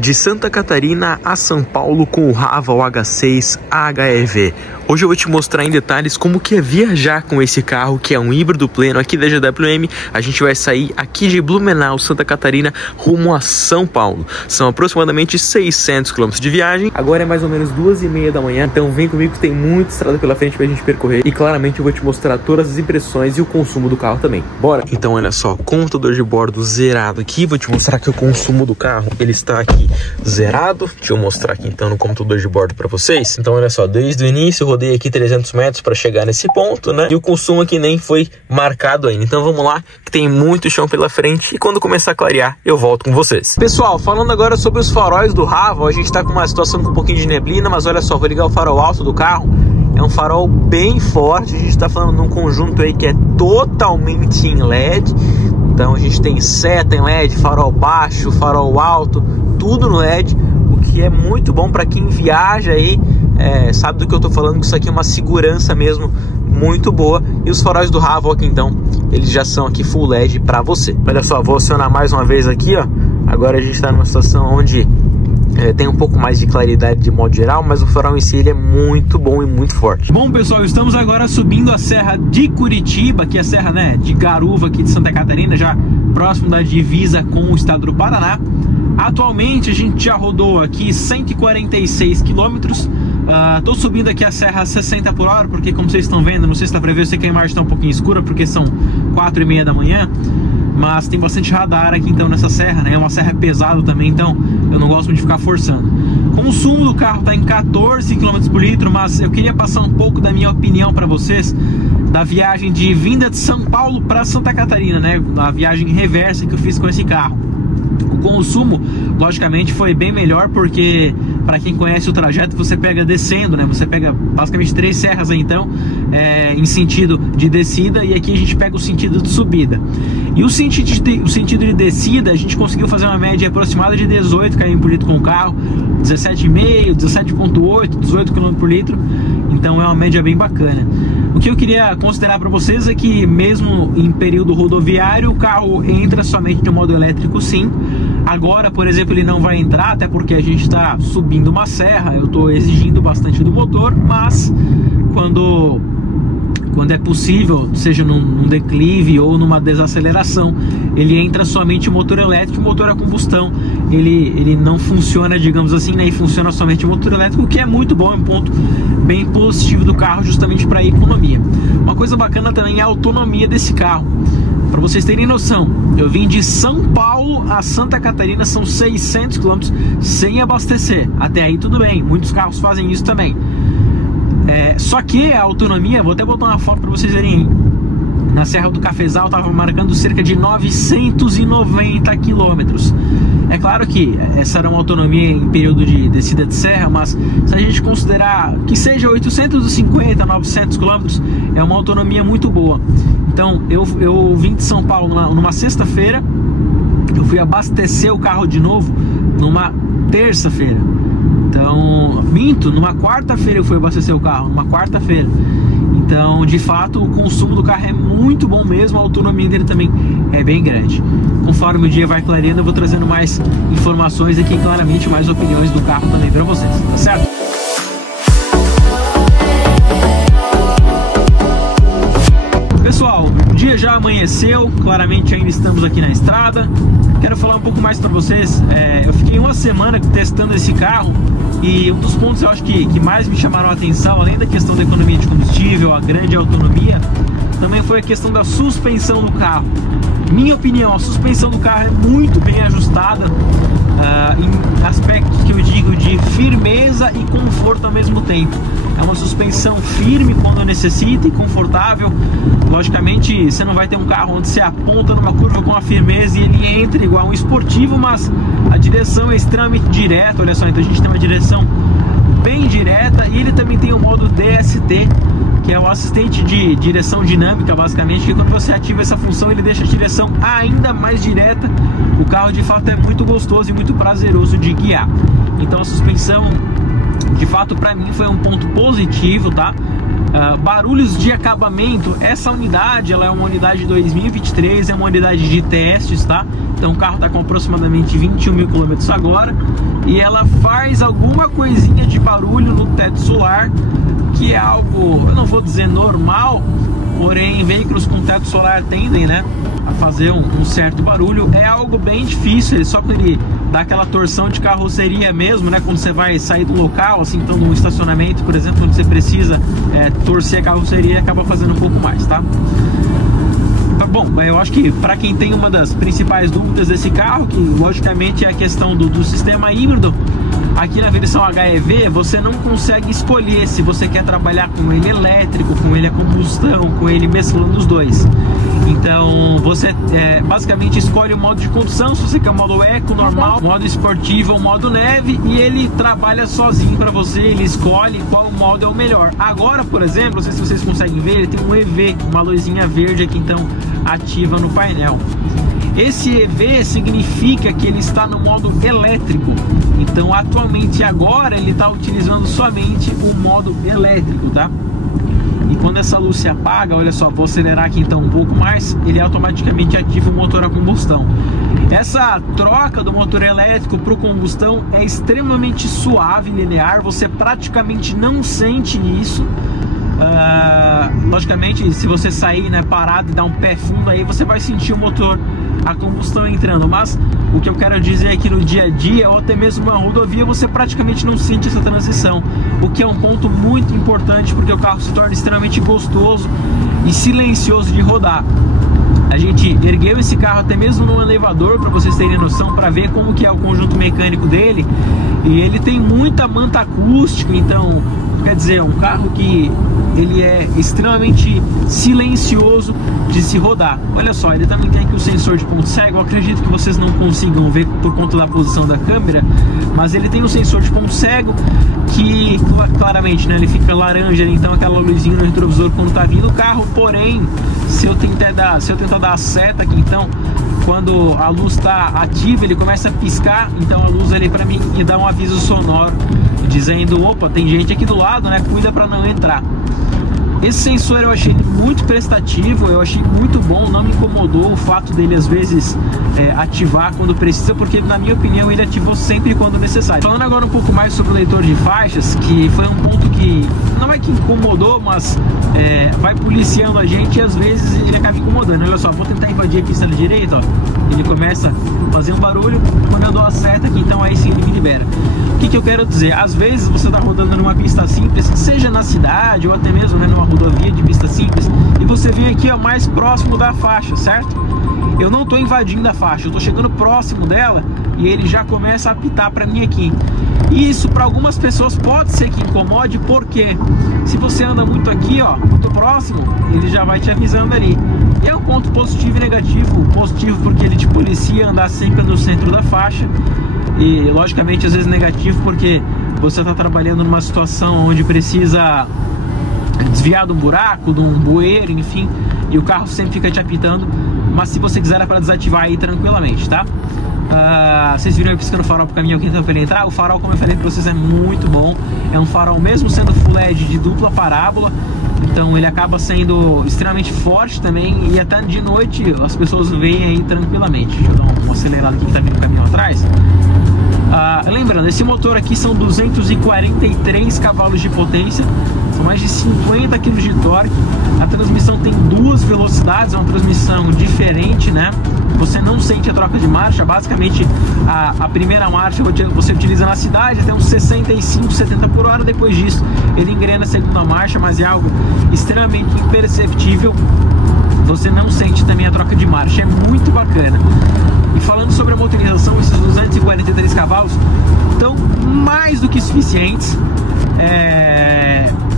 de Santa Catarina a São Paulo com o Haval H6 HEV. Hoje eu vou te mostrar em detalhes como que é viajar com esse carro, que é um híbrido pleno aqui da GWM. A gente vai sair aqui de Blumenau, Santa Catarina, rumo a São Paulo. São aproximadamente 600 km de viagem. Agora é mais ou menos 2h30 da manhã, então vem comigo que tem muita estrada pela frente pra gente percorrer. E claramente eu vou te mostrar todas as impressões e o consumo do carro também. Bora! Então olha só, computador de bordo zerado aqui. Vou te mostrar que o consumo do carro, ele está aqui zerado. Deixa eu mostrar aqui então no computador de bordo pra vocês. Então olha só, desde o início eu rodei aqui 300 metros para chegar nesse ponto, né? E o consumo aqui nem foi marcado ainda. Então vamos lá, que tem muito chão pela frente e quando começar a clarear, eu volto com vocês. Pessoal, falando agora sobre os faróis do Haval, a gente tá com uma situação com um pouquinho de neblina, mas olha só, vou ligar o farol alto do carro. É um farol bem forte, a gente tá falando num conjunto aí que é totalmente em LED. Então a gente tem seta em LED, farol baixo, farol alto, tudo no LED, o que é muito bom para quem viaja aí. Sabe do que eu tô falando, que isso aqui é uma segurança mesmo muito boa. E os faróis do Haval aqui então, eles já são aqui full LED para você. Olha só, vou acionar mais uma vez aqui, ó. Agora a gente está numa situação onde tem um pouco mais de claridade de modo geral, mas o farol em si ele é muito bom e muito forte. Bom pessoal, estamos agora subindo a serra de Curitiba, que é a serra, né, de Garuva aqui de Santa Catarina, já próximo da divisa com o estado do Paraná. Atualmente a gente já rodou aqui 146 quilômetros. Tô subindo aqui a serra a 60 por hora, porque como vocês estão vendo, não sei se dá pra ver, eu sei que a imagem está um pouquinho escura, porque são 4h30 da manhã, mas tem bastante radar aqui então nessa serra, né? É uma serra pesada também, então eu não gosto muito de ficar forçando. O consumo do carro está em 14 km por litro, mas eu queria passar um pouco da minha opinião para vocês da viagem de vinda de São Paulo para Santa Catarina, né? A viagem reversa que eu fiz com esse carro. O consumo, logicamente, foi bem melhor, porque para quem conhece o trajeto, você pega descendo, né? Você pega basicamente 3 serras aí, então, em sentido de descida, e aqui a gente pega o sentido de subida. E o sentido de descida, a gente conseguiu fazer uma média aproximada de 18 km por litro com o carro, 17,5, 17,8, 18 km por litro. Então é uma média bem bacana. O que eu queria considerar para vocês é que mesmo em período rodoviário, o carro entra somente de modo elétrico, sim. Agora, por exemplo, ele não vai entrar, até porque a gente está subindo uma serra, eu estou exigindo bastante do motor, mas quando é possível, seja num declive ou numa desaceleração, ele entra somente o motor elétrico. O motor a combustão, ele não funciona, digamos assim, né? E funciona somente o motor elétrico, o que é muito bom, é um ponto bem positivo do carro, justamente para a economia. Uma coisa bacana também é a autonomia desse carro. Para vocês terem noção, eu vim de São Paulo a Santa Catarina, são 600 km sem abastecer. Até aí tudo bem, muitos carros fazem isso também. Só que a autonomia, vou até botar uma foto para vocês verem, na Serra do Cafezal estava marcando cerca de 990 quilômetros. É claro que essa era uma autonomia em período de descida de serra, mas se a gente considerar que seja 850, 900 quilômetros, é uma autonomia muito boa. Então eu vim de São Paulo numa sexta-feira, eu fui abastecer o carro de novo numa terça-feira. Então, minto, numa quarta-feira eu fui abastecer o carro, numa quarta-feira. Então, de fato, o consumo do carro é muito bom mesmo, a autonomia dele também é bem grande. Conforme o dia vai clareando, eu vou trazendo mais informações aqui, claramente mais opiniões do carro também para vocês, tá certo? Pessoal, o dia já amanheceu, claramente ainda estamos aqui na estrada. Quero falar um pouco mais para vocês. Eu fiquei uma semana testando esse carro e um dos pontos eu acho que mais me chamaram a atenção, além da questão da economia de combustível, a grande autonomia, também foi a questão da suspensão do carro. Minha opinião, a suspensão do carro é muito bem ajustada, em aspectos que eu digo de firmeza e conforto ao mesmo tempo. É uma suspensão firme quando necessita e confortável. Logicamente, você não vai ter um carro onde você aponta numa curva com a firmeza e ele entra igual um esportivo, mas a direção é extremamente direta. Olha só, então a gente tem uma direção bem direta e ele também tem o modo DST, que é o assistente de direção dinâmica, basicamente, que quando você ativa essa função ele deixa a direção ainda mais direta. O carro de fato é muito gostoso e muito prazeroso de guiar. Então a suspensão, de fato, para mim foi um ponto positivo, tá? Barulhos de acabamento, essa unidade, ela é uma unidade 2023, é uma unidade de testes, tá? Então o carro está com aproximadamente 21 mil quilômetros agora. e ela faz alguma coisinha de barulho no teto solar, que é algo, eu não vou dizer normal, porém veículos com teto solar tendem, né, a fazer um certo barulho. É algo bem difícil, só quando ele dá aquela torção de carroceria mesmo, né, quando você vai sair do local, assim, então no estacionamento, por exemplo, quando você precisa torcer a carroceria, acaba fazendo um pouco mais, tá? Bom, eu acho que para quem tem uma das principais dúvidas desse carro, que logicamente é a questão do sistema híbrido, aqui na versão HEV você não consegue escolher se você quer trabalhar com ele elétrico, com ele a combustão, com ele mesclando os dois. Então você basicamente escolhe o modo de condução, se você quer o modo eco, normal, modo esportivo ou modo neve, e ele trabalha sozinho para você, ele escolhe qual modo é o melhor. Agora, por exemplo, não sei se vocês conseguem ver, ele tem um EV, uma luzinha verde aqui, então ativa no painel. Esse EV significa que ele está no modo elétrico. Então atualmente agora ele está utilizando somente o modo elétrico, tá? E quando essa luz se apaga, olha só, vou acelerar aqui então um pouco mais, ele automaticamente ativa o motor a combustão. Essa troca do motor elétrico para o combustão é extremamente suave, linear, você praticamente não sente isso. Logicamente, se você sair, né, parado e dar um pé fundo, aí você vai sentir o motor a combustão entrando, mas o que eu quero dizer é que no dia a dia ou até mesmo na rodovia você praticamente não sente essa transição, o que é um ponto muito importante, porque o carro se torna extremamente gostoso e silencioso de rodar. A gente ergueu esse carro até mesmo no elevador para vocês terem noção, para ver como que é o conjunto mecânico dele, e ele tem muita manta acústica, então quer dizer, é um carro que ele é extremamente silencioso de se rodar. Olha só, ele também tem aqui o sensor de ponto cego. Eu acredito que vocês não consigam ver por conta da posição da câmera, mas ele tem um sensor de ponto cego que claramente, né, ele fica laranja, então aquela luzinha no retrovisor quando tá vindo o carro. Porém, se eu tentar dar a seta aqui, então quando a luz está ativa, ele começa a piscar, então a luz ali para mim e dá um aviso sonoro dizendo: opa, tem gente aqui do lado, né, cuida para não entrar. Esse sensor eu achei muito prestativo, eu achei muito bom, não me incomodou o fato dele às vezes ativar quando precisa, porque na minha opinião ele ativou sempre quando necessário. Falando agora um pouco mais sobre o leitor de faixas, que foi um ponto que não é que incomodou, mas vai policiando a gente e às vezes ele acaba incomodando. Olha só, vou tentar invadir a pista da direita, ó. Ele começa a fazer um barulho, quando eu dou a seta aqui, então aí sim ele me libera. O que eu quero dizer? Às vezes você está rodando numa pista simples, seja na cidade ou até mesmo, né, numa rodovia de pista simples, e você vem aqui, ó, mais próximo da faixa, certo? Eu não estou invadindo a faixa, eu estou chegando próximo dela e ele já começa a apitar para mim aqui. E isso para algumas pessoas pode ser que incomode, porque se você anda muito aqui, ó, muito próximo, ele já vai te avisando ali. E é um ponto positivo e negativo. Positivo porque ele te policia a andar sempre no centro da faixa, e logicamente às vezes negativo porque você está trabalhando numa situação onde precisa desviar de um buraco, de um bueiro, enfim, e o carro sempre fica te apitando. Mas se você quiser é para desativar aí tranquilamente, tá? Vocês viram eu piscando o farol pro caminhão aqui então para ele entrar. O farol, como eu falei para vocês, é muito bom. É um farol mesmo sendo Full LED de dupla parábola, então ele acaba sendo extremamente forte também, e até de noite as pessoas veem aí tranquilamente. Deixa eu dar uma acelerada aqui que tá vindo o caminhão atrás. Lembrando, esse motor aqui são 243 cavalos de potência, são mais de 50 kg de torque. A transmissão tem duas velocidades, é uma transmissão diferente, né? Você não sente a troca de marcha. Basicamente a primeira marcha você utiliza na cidade até uns 65, 70 por hora. Depois disso ele engrena a segunda marcha, mas é algo extremamente imperceptível. Você não sente também a troca de marcha, é muito bacana. E falando sobre a motorização, esses 243 cavalos estão mais do que suficientes.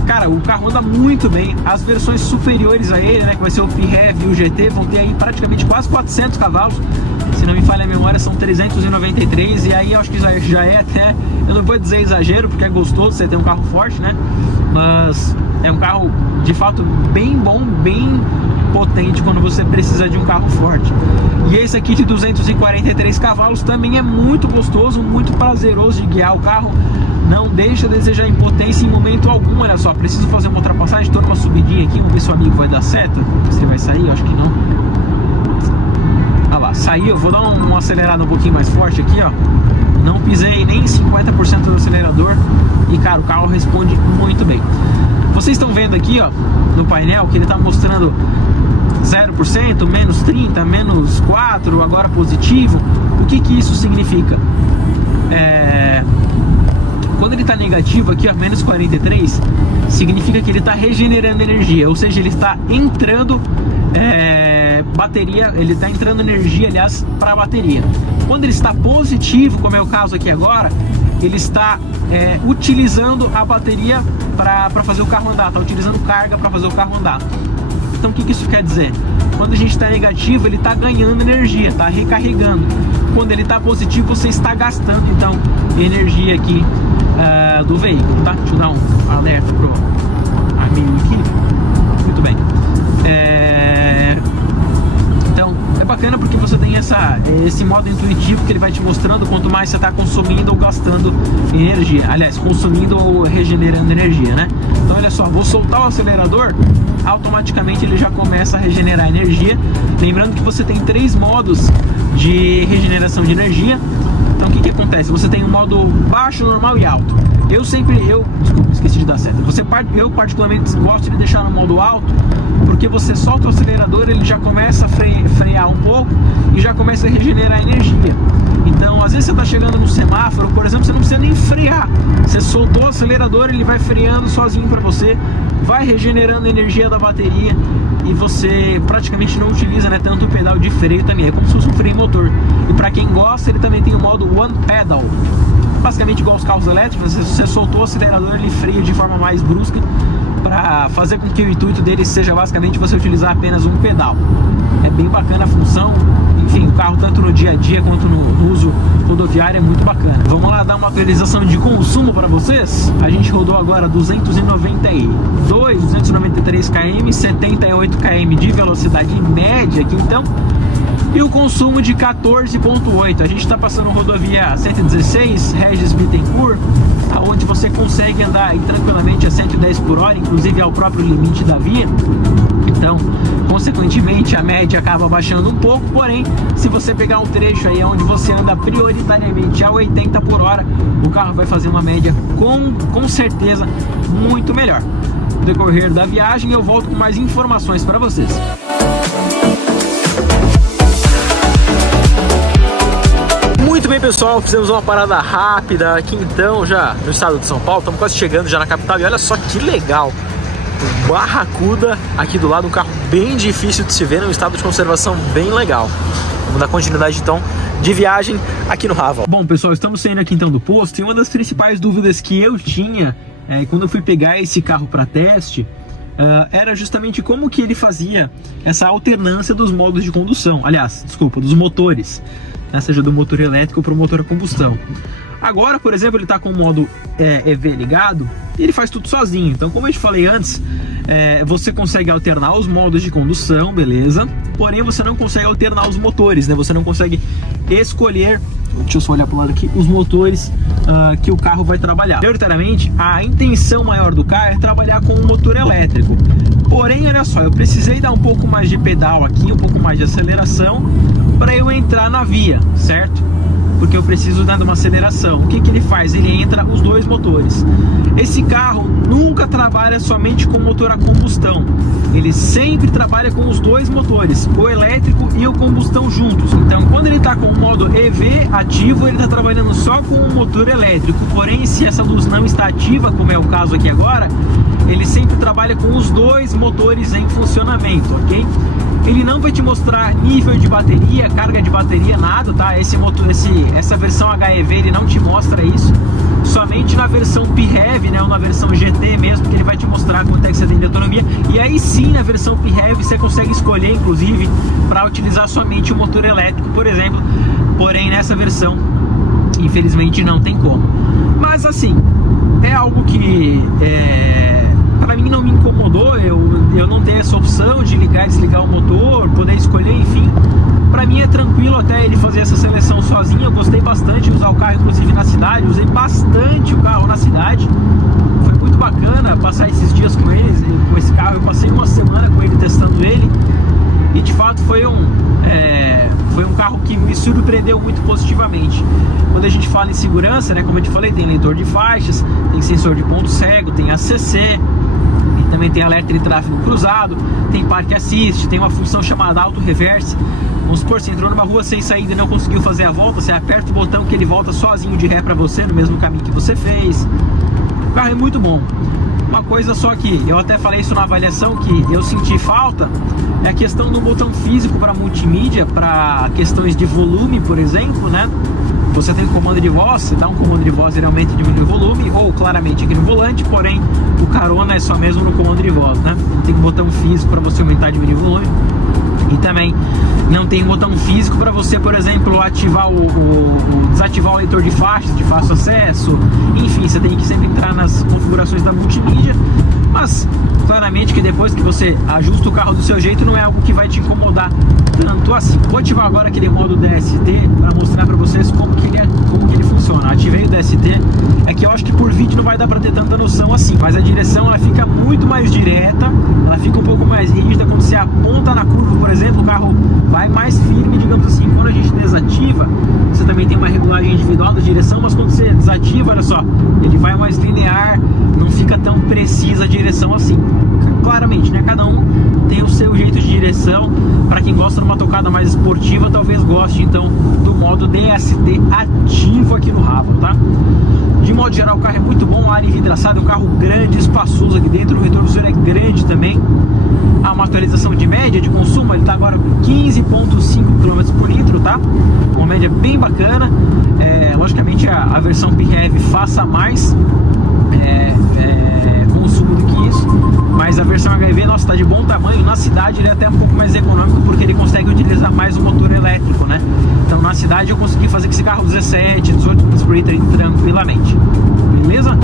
Cara, o carro anda muito bem. As versões superiores a ele, né, que vai ser o PHEV e o GT, vão ter aí praticamente quase 400 cavalos. Se não me falha a memória, são 393. E aí eu acho que já é até, eu não vou dizer exagero, porque é gostoso você ter um carro forte, né? Mas é um carro de fato bem bom, bem potente quando você precisa de um carro forte. E esse aqui de 243 cavalos também é muito gostoso, muito prazeroso de guiar. O carro não deixa a desejar em potência em momento algum. Olha só, preciso fazer uma ultrapassagem, estou numa subidinha aqui, vamos ver se o amigo vai dar seta, se ele vai sair, eu acho que não. Ah lá, saiu. Eu vou dar uma acelerada um pouquinho mais forte aqui, ó. Não pisei nem 5 50% do acelerador e, cara, o carro responde muito bem. Vocês estão vendo aqui, ó, no painel, que ele está mostrando 0%, menos 30, menos 4, agora positivo. O que isso significa? Quando ele está negativo aqui, ó, menos 43, significa que ele está regenerando energia, ou seja, ele está entrando bateria, ele está entrando energia, aliás, para a bateria. Quando ele está positivo, como é o caso aqui agora, ele está utilizando a bateria para fazer o carro andar, está utilizando carga para fazer o carro andar. Então o que isso quer dizer? Quando a gente está negativo, ele está ganhando energia, está recarregando. Quando ele está positivo, você está gastando então energia aqui do veículo, tá? Deixa eu dar um alerta pro amigo aqui. Muito bem. Então é bacana porque você tem esse modo intuitivo que ele vai te mostrando quanto mais você está consumindo ou gastando energia. Aliás, consumindo ou regenerando energia, né? Então olha só, vou soltar o acelerador, automaticamente ele já começa a regenerar energia. Lembrando que você tem 3 modos de regeneração de energia. Então o que acontece? Você tem um modo baixo, normal e alto. Desculpa, esqueci de dar seta. Eu particularmente gosto de deixar no modo alto, porque você solta o acelerador, ele já começa a frear um pouco e já começa a regenerar energia. Então, às vezes você está chegando no semáforo, por exemplo, você não precisa nem frear. Você soltou o acelerador, ele vai freando sozinho para você, vai regenerando energia da bateria e você praticamente não utiliza, né, tanto o pedal de freio também. É como se fosse um freio motor. E para quem gosta, ele também tem o modo One Pedal. Basicamente igual os carros elétricos, se você soltou o acelerador, ele freia de forma mais brusca para fazer com que o intuito dele seja basicamente você utilizar apenas um pedal. É bem bacana a função. Enfim, o carro tanto no dia a dia quanto no uso rodoviário é muito bacana. Vamos lá dar uma atualização de consumo para vocês. A gente rodou agora 293 km, 78 km de velocidade média aqui então. E o consumo de 14,8. A gente está passando rodovia 116, Regis Bittencourt, onde você consegue andar aí tranquilamente a 110 por hora, inclusive ao próprio limite da via. Então, consequentemente, a média acaba baixando um pouco. Porém, se você pegar um trecho aí onde você anda prioritariamente a 80 por hora, o carro vai fazer uma média com certeza muito melhor. No decorrer da viagem, eu volto com mais informações para vocês. Muito bem, pessoal, fizemos uma parada rápida aqui então, já no estado de São Paulo. Estamos quase chegando já na capital e olha só que legal, Barracuda aqui do lado, um carro bem difícil de se ver, num estado de conservação bem legal. Vamos dar continuidade então de viagem aqui no Raval. Bom, pessoal, estamos saindo aqui então do posto e uma das principais dúvidas que eu tinha quando eu fui pegar esse carro para teste era justamente como que ele fazia essa alternância dos modos de condução, aliás, desculpa, dos motores, né, seja do motor elétrico para o motor a combustão. Agora, por exemplo, ele está com o modo EV ligado e ele faz tudo sozinho. Então, como eu te falei antes, você consegue alternar os modos de condução, beleza? Porém, você não consegue alternar os motores, né? Você não consegue escolher, deixa eu só olhar para o lado aqui, os motores que o carro vai trabalhar. Prioritariamente, a intenção maior do carro é trabalhar com um motor elétrico. Porém, olha só, eu precisei dar um pouco mais de pedal aqui, um pouco mais de aceleração para eu entrar na via, certo? Porque eu preciso dar uma aceleração. O que ele faz? Ele entra os dois motores. Esse carro nunca trabalha somente com motor a combustão. Ele sempre trabalha com os dois motores, o elétrico e o combustão juntos. Então, quando ele está com o modo EV ativo, ele está trabalhando só com o motor elétrico. Porém, se essa luz não está ativa, como é o caso aqui agora, ele sempre trabalha com os dois motores em funcionamento, ok? Ele não vai te mostrar nível de bateria, carga de bateria, nada, tá? Essa versão HEV ele não te mostra isso. Somente na versão PHEV, né, ou na versão GT mesmo, que ele vai te mostrar quanto é que você tem de autonomia. E aí sim, na versão PHEV você consegue escolher, inclusive, para utilizar somente o motor elétrico, por exemplo. Porém, nessa versão, infelizmente, não tem como. Mas assim, é algo que para mim não me incomodou. Eu não tenho essa opção de ligar e desligar o motor, poder escolher, enfim. Para mim é tranquilo até ele fazer essa seleção sozinho. Eu gostei bastante de usar o carro, inclusive na cidade. Usei bastante o carro na cidade. Foi muito bacana passar esses dias com esse carro. Eu passei uma semana com ele, testando ele. e de fato foi um carro que me surpreendeu muito positivamente. Quando a gente fala em segurança, né, como eu te falei, tem leitor de faixas, tem sensor de ponto cego, tem ACC, e também tem alerta de tráfego cruzado, tem parque assist, tem uma função chamada auto reverse. Vamos supor, você entrou numa rua sem saída e não conseguiu fazer a volta, você aperta o botão que ele volta sozinho de ré para você, no mesmo caminho que você fez. O carro é muito bom. Uma coisa só que eu até falei isso na avaliação, que eu senti falta, é a questão do botão físico para multimídia, para questões de volume, por exemplo, né? Você tem um comando de voz, você dá um comando de voz, ele aumenta e diminui o volume, ou claramente aqui no volante, porém o carona é só mesmo no comando de voz, né? Não tem um botão físico para você aumentar e diminuir o volume. E também não tem botão físico para você, por exemplo, ativar desativar o leitor de faixas, de fácil acesso. Enfim, você tem que sempre entrar nas configurações da multimídia. Mas claramente que depois que você ajusta o carro do seu jeito, não é algo que vai te incomodar tanto assim. Vou ativar agora aquele modo DST para mostrar para vocês como que ele funciona. Ativei o DST. É que eu acho que por vídeo não vai dar para ter tanta noção assim, mas a direção ela fica muito mais direta, ela fica um pouco mais rígida. Quando você aponta na curva, por exemplo, o carro vai mais firme, digamos assim. Quando a gente desativa, você também tem uma regulagem individual da direção, mas quando você desativa, olha só, ele vai mais linear, não fica tão precisa a direção assim. Claramente, né? Cada um tem o seu jeito de direção. Para quem gosta de uma tocada mais esportiva, talvez goste então do modo DST ativo aqui no Rava, tá? De modo geral, o carro é muito bom, área envidraçada, um carro grande, espaçoso aqui dentro, o retrovisor é grande também. Há uma atualização de média de consumo, ele está agora com 15,5 km por litro, tá? Uma média bem bacana. Logicamente a versão PHEV faça mais consumo do que isso, mas a versão HEV, nossa, está de bom tamanho. Na cidade ele é até um pouco mais econômico, porque ele consegue utilizar mais o motor elétrico, né? Então na cidade eu consegui fazer com esse carro 17, 18 km por litro tranquilamente, beleza?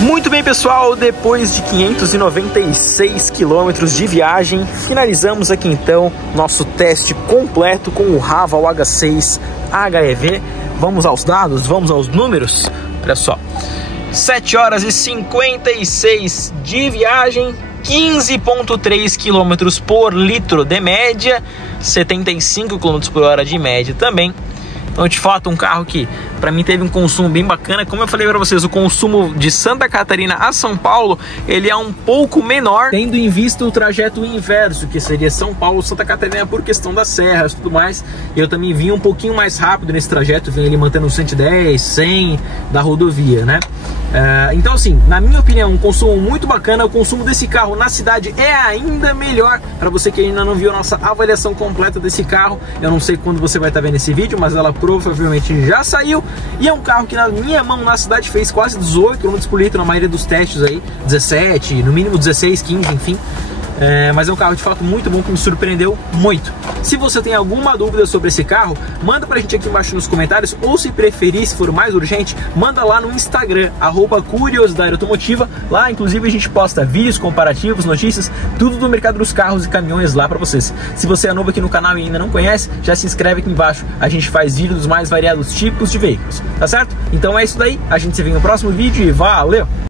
Muito bem, pessoal, depois de 596 quilômetros de viagem, finalizamos aqui então nosso teste completo com o Rava H6 HEV. Vamos aos dados, vamos aos números. Olha só, 7 horas e 56 de viagem, 15,3 km por litro de média, 75 km por hora de média também. Então, de fato, um carro que para mim teve um consumo bem bacana. Como eu falei para vocês, o consumo de Santa Catarina a São Paulo, ele é um pouco menor, tendo em vista o trajeto inverso, que seria São Paulo, Santa Catarina, por questão das serras e tudo mais. Eu também vim um pouquinho mais rápido nesse trajeto, vim ele mantendo 110, 100 da rodovia, né? Então, assim, na minha opinião, um consumo muito bacana. O consumo desse carro na cidade é ainda melhor. Para você que ainda não viu a nossa avaliação completa desse carro, eu não sei quando você vai estar vendo esse vídeo, mas ela provavelmente já saiu. E é um carro que na minha mão na cidade fez quase 18 km por litro, na maioria dos testes aí, 17, no mínimo 16, 15, enfim. Mas é um carro de fato muito bom, que me surpreendeu muito. Se você tem alguma dúvida sobre esse carro, manda pra gente aqui embaixo nos comentários, ou se preferir, se for mais urgente, manda lá no Instagram, @Curiosidade Automotiva. Lá inclusive a gente posta vídeos comparativos, notícias, tudo do mercado dos carros e caminhões lá pra vocês. Se você é novo aqui no canal e ainda não conhece, já se inscreve aqui embaixo. A gente faz vídeos dos mais variados tipos de veículos, tá certo? Então é isso daí, a gente se vê no próximo vídeo e valeu!